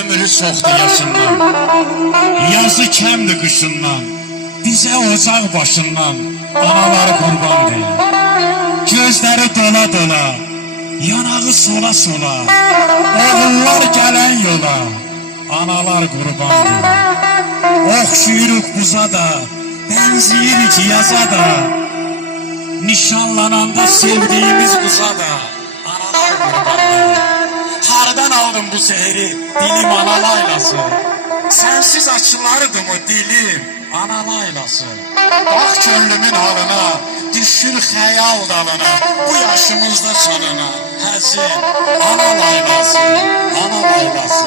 ömrü çoxdur yaşından, yazı kəmdir qışından, bizə ocaq başından analar qurban deyil. Gözləri dola dola, yanağı sola sola, oğullar gələn yola, analar qurban deyil. Oxşuyuruq buza da, benziyirik yaza da, nişanlananda sevdiğimiz kıza da analar qurban deyil. Hardan aldım bu zehri, dilim analaylası. Sensiz açılardı mı dilim analaylası. Bak gönlümün halına, düşür xəyal dalına, bu yaşımızda sonuna. Həzin analaylası, analaylası.